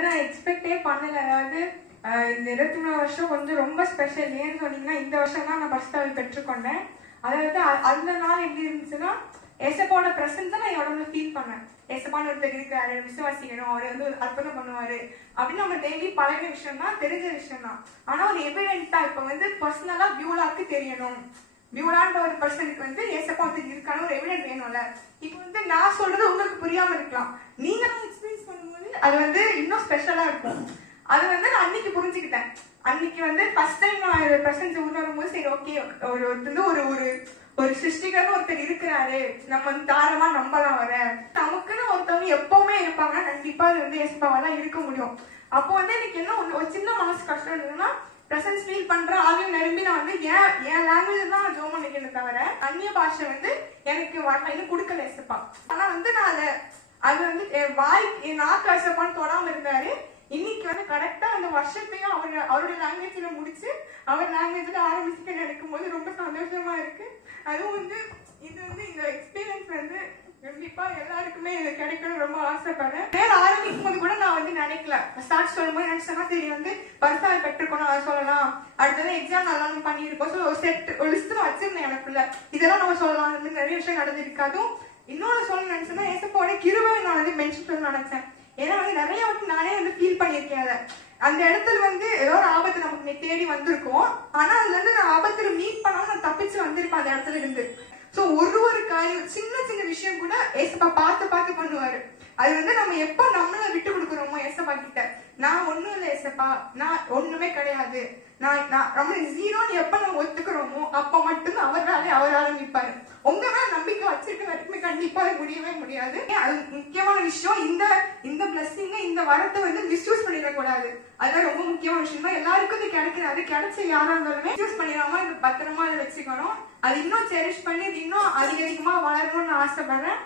நான் எக்ஸ்பெக்டே பண்ணல. அதாவது இந்த 23 வருஷம் கொஞ்சம் ரொம்ப ஸ்பெஷல். ஏன்னு சொன்னீங்கன்னா இந்த வருஷம் தான் நான் ஃபர்ஸ்ட் லெவல் பெற்றுக்கொண்டேன். அதாவது அந்த நாள் எப்படி இருந்துச்சுன்னா, ஏசப்பாவோட பிரசன்ஸ் நான் எவ்வளவு ஃபீல் பண்ணேன். ஏசப்பான்னு ஒருத்தர் இருக்காரு, விசுவாசிக்கணும், அவர் வந்து அற்புதம் பண்ணுவாரு அப்படின்னு நம்ம டெய்லி பழகின விஷயம் தான், தெரிஞ்ச விஷயம் தான். ஆனா ஒரு எவிடென்ட்டா இப்ப வந்து பர்சனலா பியூலாக்கு தெரியணும், பியூலான்ற ஒரு பர்சனுக்கு வந்து ஏசப்பா வந்து இருக்கான ஒரு எவிடென்ட் வேணும்ல. இப்ப வந்து நான் சொல்றது உங்களுக்கு புரியாம இருக்கலாம், நீங்க எக்ஸ்பீரியன்ஸ் பண்ணும்போது அது வந்து இன்னும் ஸ்பெஷலா இருக்கும். அது வந்து நான் அன்னைக்கு புரிஞ்சுக்கிட்டேன். அன்னைக்கு வந்து ஃபர்ஸ்ட் டைம் நான் பிரசன்ஸ் உள்ள வரும்போது சரி ஓகே, ஒரு ஒரு ஒரு ஒரு சிருஷ்டிகர்னு ஒருத்தர் இருக்கிறாரு, நம்ம வந்து தாரமா நம்பலாம். வர நமக்குன்னு ஒருத்தவங்க எப்பவுமே இருப்பாங்க, கண்டிப்பா அது வந்து ஏசப்பாவா தான் இருக்க முடியும். அப்போ வந்து எனக்கு என்ன ஒரு சின்ன மனசு கஷ்டம் இருந்ததுன்னா, பிரசன்ஸ் ஃபீல் பண்ற ஆவியம் நிரம்பி நான் வந்து என் லாங்குவேஜ் தான் ஜோம் பண்ணிக்கிறேன் தவிர அந்நிய பாஷை வந்து எனக்கு இன்னும் கொடுக்கல ஏசப்பா. ஆனா வந்து நான் அது வந்து என் நாக்கு ஏசப்பான்னு தொடாம இருந்தாரு. இன்னைக்கு வந்து கரெக்டா அந்த வருஷத்தையும் அவருடைய லாங்குவேஜ்ல முடிச்சு அவர் லாங்குவேஜ்ல ஆரம்பிச்சுக்க நினைக்கும் போது ரொம்ப சந்தோஷமா இருக்கு. அதுவும் வந்து இது வந்து இந்த எக்ஸ்பீரியன்ஸ் வந்து கண்டிப்பா எல்லாருக்குமே இது கிடைக்கணும் ரொம்ப ஆசைப்படுறேன். வேற ஆரம்பிக்கும் போது கூட நான் வந்து நினைக்கல, ஸ்டார்ட் சொல்லும்போது நினைச்சேன்னா சரி வந்து பரிசால் பெற்றுக்கணும் அதை சொல்லலாம், அடுத்தது எக்ஸாம் நல்லா பண்ணியிருக்கோம், ஸோ ஒரு லிஸ்ட் வச்சிருந்தேன் எனக்குள்ள, இதெல்லாம் நம்ம சொல்லலாம். வந்து நிறைய விஷயம் நடந்திருக்கு. அதுவும் இன்னொன்னு சொல்ல நினைச்சேன்னா ஏசப்பாவோட கிருபை நான் வந்து மென்ஷன் பண்ண நினைச்சேன். ஏன்னா வந்து நிறைய வாட்டி நானே வந்து ஃபீல் பண்ணியிருக்கேன். அதை அந்த இடத்துல வந்து ஏதோ ஒரு ஆபத்து நமக்கு தேடி வந்திருக்கும், ஆனா அதுல இருந்து நான் ஆபத்துல மீட் பண்ணாம நான் தப்பிச்சு வந்திருப்பேன் அந்த இடத்துல இருந்து. சோ ஒரு காரியம் சின்ன சின்ன விஷயம் கூட ஏசப்பா பார்த்து பண்ணுவாரு. அது வந்து நம்ம எப்ப நம்மள விட்டு கொடுக்குறோமோ ஏசப்பா கிட்ட, நான் ஒண்ணும் இல்லை ஏசப்பா, நான் ஒண்ணுமே கிடையாது, நம்ம ஜீரோன்னு எப்ப நம்ம ஒத்துக்கிறோமோ அப்ப மட்டும்தான் அவர் வேலையை அவர் ஆரம்பிப்பாரு. உங்க மேல நம்பிக்கை வச்சிருக்க வரைக்குமே கண்டிப்பா அது முடியவே முடியாது. அது முக்கியமான விஷயம். இந்த பிளஸிங்க இந்த வரத்தை வந்து மிஸ்யூஸ் பண்ணிடக்கூடாது. அதுதான் ரொம்ப முக்கியமான விஷயம் தான். எல்லாருக்கும் இது கிடைக்கிறது, கிடைச்ச யாரா இருந்தாலுமே மிஸ்யூஸ் பண்ணிடாம இது பத்திரமா அதை வச்சுக்கணும். அது இன்னும் செரிஷ் பண்ணி இது இன்னும் அதிகமா வளரணும்னு ஆசைப்படுறேன்.